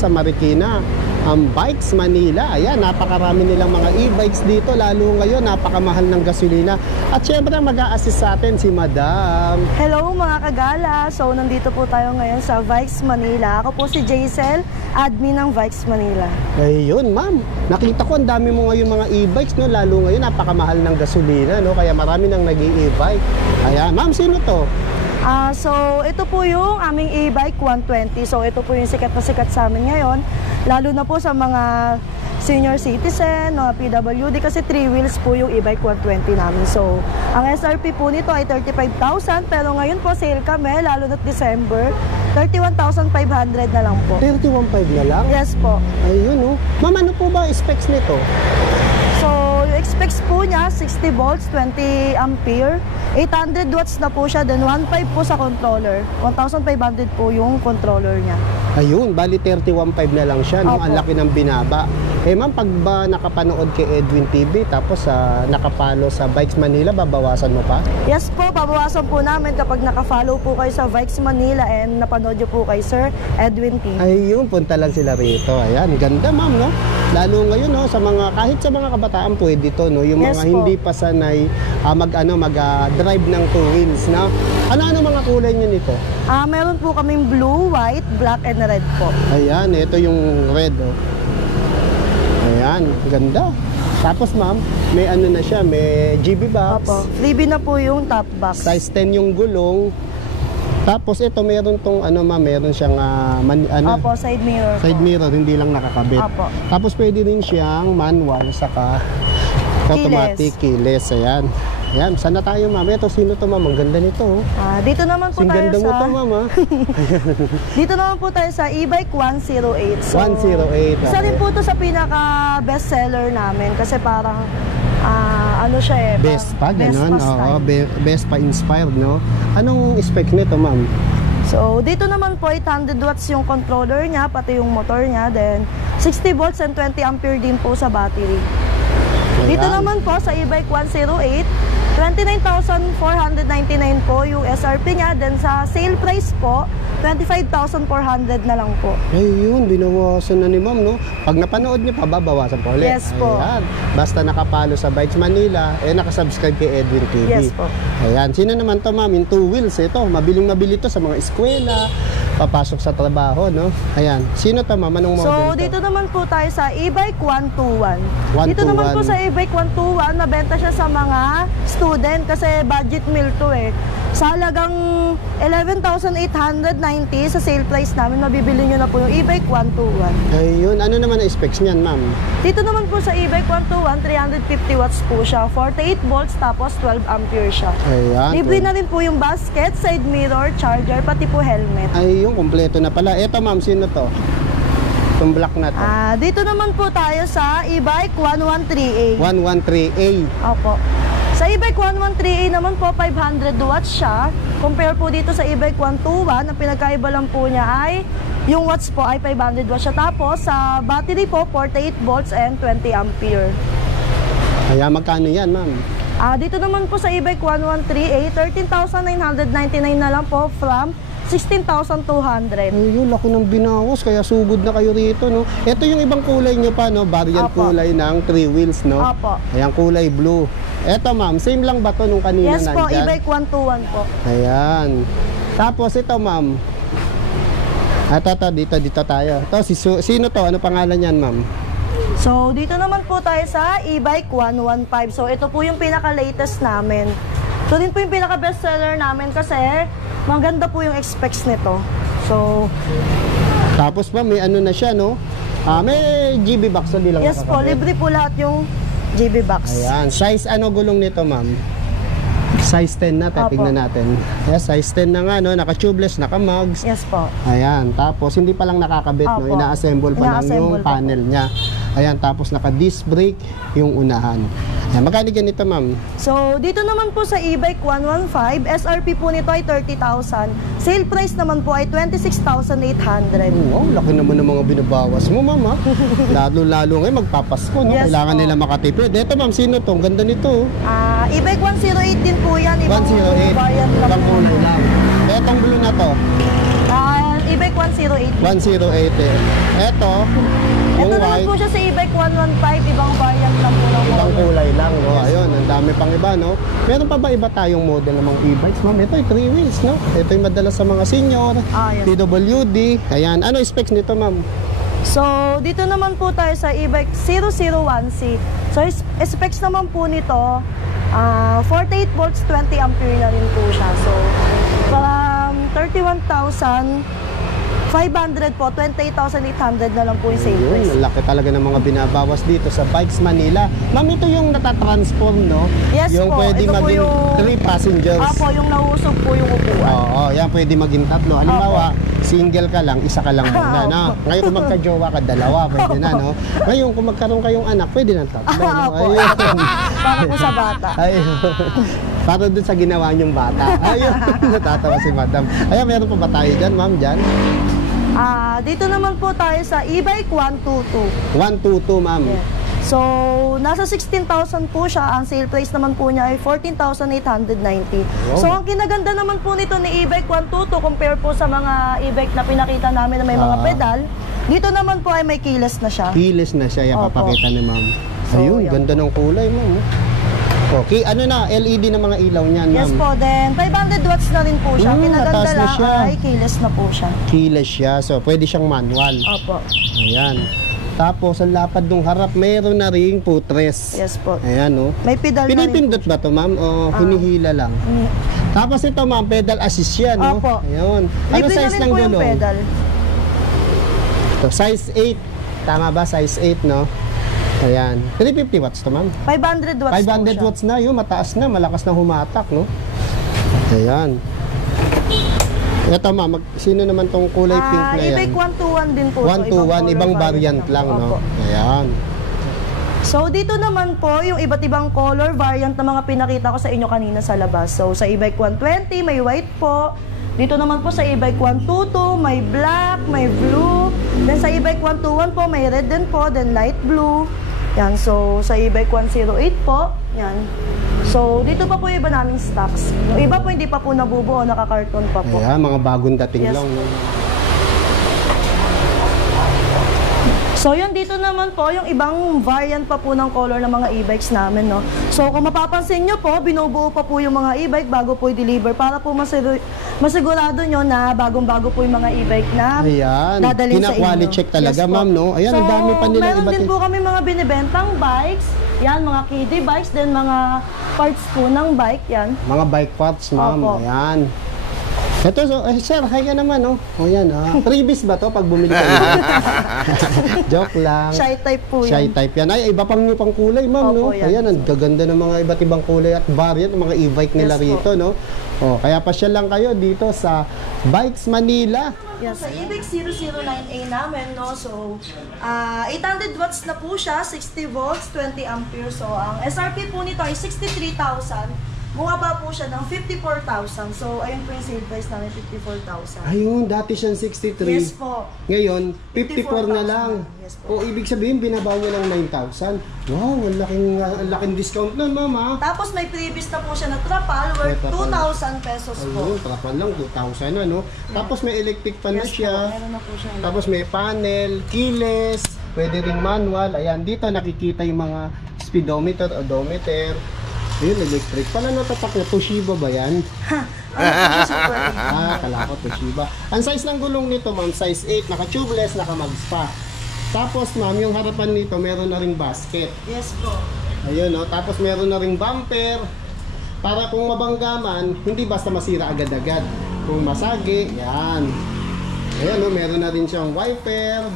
sa Marikina. Bikes Manila. Ayan, napakarami nilang mga e-bikes dito, lalo ngayon napakamahal ng gasolina. At syempre mag-a-assist sa atin si Madam. Hello mga kagala! So nandito po tayo ngayon sa Bikes Manila. Ako po si Jaisel, admin ng Bikes Manila. Ayun ma'am, nakita ko ang dami mo ngayon mga e-bikes, no? Lalo ngayon napakamahal ng gasolina, no? Kaya marami nang nag-e-bike. Ayan, ma'am, sino to? So ito po yung aming e-bike 120. So ito po yung sikat na sikat sa amin ngayon, lalo na po sa mga senior citizen, mga PWD, kasi 3 wheels po yung e-bike 120 namin. So ang SRP po nito ay 35,000, pero ngayon po sale kami, lalo na December, 31,500 na lang po. 31.5 na lang? Yes po. Ayun, no? Ma'am, ano po ba specs nito? So, yung specs po niya, 60 volts, 20 ampere, 800 watts na po siya, then 1.5 po sa controller. 1,500 po yung controller niya. Ayun, bali 31.5 na lang siya, no? Opo. Ang laki ng binaba. Eh ma'am, pag ba nakapanood kay Edwin TV, tapos nakapalo sa Bikes Manila, babawasan mo pa? Yes po, babawasan po namin kapag nakafollow po kayo sa Bikes Manila and napanood nyo po kay Sir Edwin TV. Ayun, punta lang sila rito. Ayan, ganda ma'am, no? Lalo ngayon, no, sa mga, kahit sa mga kabataan pwede to, no? Yung Yes mga po. hindi pa sanay mag-drive ng 2 wheels, no? Ano mga kulay nyo nito? Meron po kaming blue, white, black, and red po. Ayan, ito yung red, oh. Ayan, ganda. Tapos ma'am, may ano na siya, may GB box. Opo, freebie na po yung top box. Size 10 yung gulong. Tapos ito meron tong ma'am, meron siyang Opo, side mirror po. side mirror, hindi lang nakakabit. Opo. Tapos pwede rin siyang manual saka automatic keyless. Ayan. Ayan, saan na tayo ma'am? Ito, sino to ma'am? Ang ganda nito. Oh. Dito naman po tayo Ganda mo sa... to ma'am, ha? Dito naman po tayo sa e-bike 108. So, 108. isa rin po to sa pinaka best seller namin kasi parang ano siya eh. Vespa, ganun. Oo, style. Vespa inspired, no? Anong spec nito ma'am? So, dito naman po 800 watts yung controller niya, pati yung motor niya. Then, 60 volts and 20 ampere din po sa battery. Dito Ayan. naman po sa e-bike 108, 29,499 po yung SRP niya. Then sa sale price po, 25,400 na lang po. Ayun, binawasan na ni ma'am, no? Pag napanood niyo pa, babawasan po ulit. Yes po. Ayan. Basta nakapalo sa Bikes Manila, nakasubscribe kay Edwin TV. Yes po. Ayan. Sino naman to ma'am? Yung 2 wheels, ito. Mabiling-mabili to sa mga eskwela, papasok sa trabaho, no? Ayan. Sino to ma'am? Anong model So, to? dito naman po tayo sa e-bike 121. Dito 121. naman po sa e-bike 121, nabenta siya sa mga student kasi budget meal to eh. Sa halagang 11,890 sa sale price namin, mabibili nyo na po yung e-bike 121. Ayun. Ano naman ang specs niyan, ma'am? Dito naman po sa e-bike 121, 350 watts po siya, 48 volts, tapos 12 ampere siya. Ayan. Libre na rin po yung basket, side mirror, charger, pati po helmet. Ayun, kompleto na pala. Eto ma'am, sino to? Itong black na to. Dito naman po tayo sa e-bike 113A. 113A. Opo. Sa e-bike 113A naman po, 500 watts siya. Compare po dito sa e-bike 121, ang pinagkaiba lang po niya ay yung watts po ay 500 watts siya. Tapos sa battery po, 48 volts and 20 ampere. Kaya magkano yan, ma'am? Dito naman po sa e-bike 113A, 13,999 na lang po from 16,200. Ayun, laki ng binawas, kaya sugod na kayo rito, no? Ito yung ibang kulay nyo pa, no? Variant Opo. kulay ng 3 wheels, no? Opo. Ayan, kulay blue. Eto, ma'am, same lang ba to nung kanina Yes po, nandyan? e-bike 121 po. Ayan. Tapos ito, ma'am. Dito tayo. Ito, sino to? Ano pangalan yan, ma'am? So, dito naman po tayo sa e-bike 115. So, ito po yung pinaka-latest namin. Ito din po yung pinaka-best seller namin kasi maganda po yung specs nito. So, Tapos pa, may ano na siya, no? May GB box, hindi lang yes po, nakakabit. libre po lahat yung GB box. Ayan. Size ano gulong nito, ma'am? Size 10 na, Opo. tingnan natin. Yes, size 10 na nga, no? Naka-tubeless, naka-mugs. Yes po. Ayan, tapos hindi pa lang nakakabit, no? Opo. Ina-assemble pa lang Ina-assemble yung pa po. panel niya. Ayan, tapos naka-disc brake yung unahan. Ayan, magkano ganito, ma'am? So, dito naman po sa e-bike 115, SRP po nito ay 30,000. Sale price naman po ay 26,800. Wow, laki naman ng mga binabawas mo, ma'am, ha? Lalo-lalo ngayon, magpapasko, no? Yes, Kailangan po. nila makatipid. Eto, ma'am, sino to? Ang ganda nito, oh. E-bike 108 din po yan. Ibang 108. variant lang Ibang po. kulay lang. Etong blue na to. e-bike 108. 108 eh. Eto, yung Ito naman white. po siya sa e-bike 115, ibang variant lang po ng Ibang model. kulay lang, no? Ayun, ang dami pang iba, no? Meron pa ba iba tayong model ng mga e-bikes, ma'am? Ito ay 3 wheels, no? Ito yung madalas sa mga senior, Yes. PWD. Ayan, ano specs nito, ma'am? So, dito naman po tayo sa e-bike 001C. So, specs naman po nito, 48 volts, 20 ampere na rin po siya. So, from 31,500 po, 28,800 na lang po yung sale Ayun, price. ang laki talaga ng mga binabawas dito sa Bikes Manila. Ma'am, ito yung natatransform, no? Yes yung po, pwede ito po maging yung- 3 passengers. Apo, yung nausog po yung upuan. Oo, yan pwede maging tatlo. Halimbawa, single ka lang, isa ka lang muna, no? Ngayon kung magka-jowa ka, dalawa, pwede na, no? Ngayon kung magkaroon kayong anak, pwede na tatlo, no? Apo. Ayun. Para po sa bata. Ayun. Para dun sa ginawa niyong bata. Ayun, natatawa si madam. Ayun, meron pa ba tayo dyan, ma'am, dyan? Dito naman po tayo sa e-bike 122. 122, ma'am. Yeah. So, nasa 16,000 po siya. Ang sale price naman po niya ay 14,890. Wow. So, ang kinaganda naman po nito ni e-bike 122 compare po sa mga e-bike na pinakita namin na may mga pedal, dito naman po ay may keyless na siya. Keyless na siya, yung Opo. papakita ni ma'am. So, Ayun, yan. ganda ng kulay, ma'am. Okay, ano na, LED na mga ilaw niyan, ma'am. Yes po, then 500 watts na rin po siya. Kinaganda mataas na lang siya. ay keyless na po siya. Keyless siya, so pwede siyang manual. Opo. Ayan. Tapos, ang lapad ng harap, mayroon na ring footrest. Yes po. Ayan, oh. May pedal na rin Pinipindot ba to, ma'am? O hinihila lang? Tapos ito, ma'am, pedal assist yan, no? Opo. Ayun. Ano Libre na size rin ng po yung gulong? pedal. Ito, size 8. Tama ba? Size 8, no? Ayan. 350 watts to, ma'am. 500 watts 500 po siya. watts na yun, mataas na, malakas na humatak, no? Ayan. Ito, ma'am, sino naman tong kulay pink na yan? e-bike 121 din po. 121, ibang variant lang, no? Opo. Ayan. So, dito naman po, yung iba't ibang color variant na mga pinakita ko sa inyo kanina sa labas. So, sa e-bike 120, may white po. Dito naman po sa e-bike 122, may black, may blue. Then sa e-bike 121 po, may red din po, then light blue. Yan, so sa e-bike 108 po, yan. So, dito pa po yung iba naming stocks. Yung iba po hindi pa po nabubuo, nakakarton pa po. Ayan, mga bagong dating Yes. lang, no? So, yun dito naman po, yung ibang variant pa po ng color ng mga e-bikes namin, no? So, kung mapapansin nyo po, binubuo pa po yung mga e-bike bago po i-deliver para po masigurado nyo na bagong-bago po yung mga e-bike na Ayan. dadalhin sa inyo. Kina-quality check talaga, po. ma'am, no? Ayan, ang dami pa nilang meron iba't din po kami mga binibentang bikes, yan, mga kiddie bikes, then mga parts po ng bike, yan. Mga bike parts, ma'am. Opo. Ayan. Ito, so, sir, hi ka naman, no? O yan, freebies ba to pag bumili ka? Joke lang. Shy type po Shy yan. type yan. Ay, iba pang pang kulay, ma'am, no? Opo, yan. Ayan, ang gaganda ng mga iba't ibang kulay at variant ng mga e-bike nila Yes, po. rito, no? O, kaya pasyal lang kayo dito sa Bikes Manila. Yes. Sa e-bike 009A namin, no? So, 800 watts na po siya, 60 volts, 20 ampere. So, ang SRP po nito ay 63,000. Bumaba po siya ng 54,000. So, ayun po yung sale price namin, 54,000. Ayun, dati siyang 63. Yes po. Ngayon, 54 na lang. Yes po. O, ibig sabihin, binabaw niya ng 9,000. Wow, ang laking discount nun, ma'am, ha? Tapos may previous na po siya na trapal worth May trapal. 2,000 pesos po. Ayun, trapal lang, 2,000 na, no? Tapos may electric pan na Yes siya. po, meron na po siya. Tapos may panel, keyless, pwede ring manual. Ayan, dito nakikita yung mga speedometer, odometer. Ayun, electric. Pala natatak na, Toshiba ba yan? Ano po siya, super? Kala ko Toshiba. Ang size ng gulong nito, ma'am, size 8, naka-tubeless, naka-mags pa. Tapos, ma'am, yung harapan nito, meron na ring basket. Yes po. Ayun, no? Tapos meron na ring bumper. Para kung mabanggaman, hindi basta masira agad-agad. Kung masagi, yan. Ayan, no? Meron na rin siyang wiper.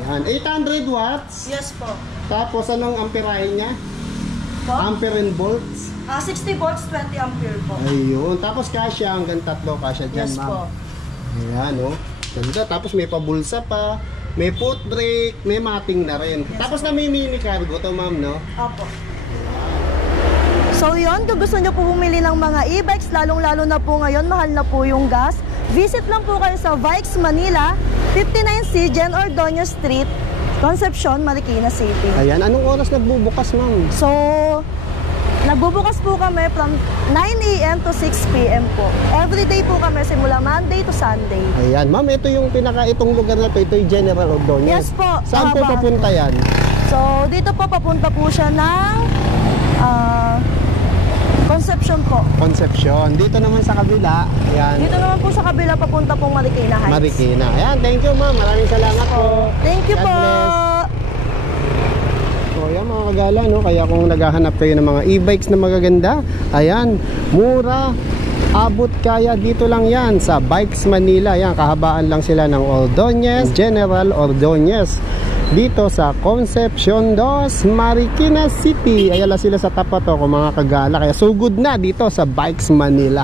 Ayan, 800 watts. Yes po. Tapos, anong amperahe niya? Po? Ampere and volts. 60 volts, 20 ampere po. Ayun. Tapos, kasya, hanggang 3 kasya dyan, Yes po. ma'am. Ayan, no? Ganda. Tapos, may pabulsa pa. May foot brake. May mating na rin. Tapos, na may mini cargo to, ma'am, no? Opo. So yun, kung gusto nyo po bumili ng mga e-bikes, lalong-lalo na po ngayon, mahal na po yung gas, visit lang po kayo sa Bikes Manila, 59C Gen Ordonez Street, Concepcion, Marikina City. Ayan. Anong oras nagbubukas, ma'am? So, Nagbubukas po kami from 9 a.m. to 6 p.m. po. Everyday po kami simula Monday to Sunday. Ayan, ma'am, ito yung itong lugar na ito yung General Ordonez. Yes po. Saan po Kahabaan. papunta yan? So, dito po papunta po siya ng Concepcion po. Concepcion. Dito naman sa kabila, ayan, Dito naman po sa kabila papunta pong Marikina Heights. Marikina. Ayan, thank you ma'am. Maraming salamat po. Thank you God po. bless. So ayan mga kagala, no? Kaya kung naghahanap kayo ng mga e-bikes na magaganda, ayan, mura, abot kaya, dito lang yan sa Bikes Manila. Ayan, kahabaan lang sila ng Ordonez, General Ordonez, dito sa Concepcion 2, Marikina City. Ayan lang sila sa tapat ko mga kagala. Kaya sugod na dito sa Bikes Manila.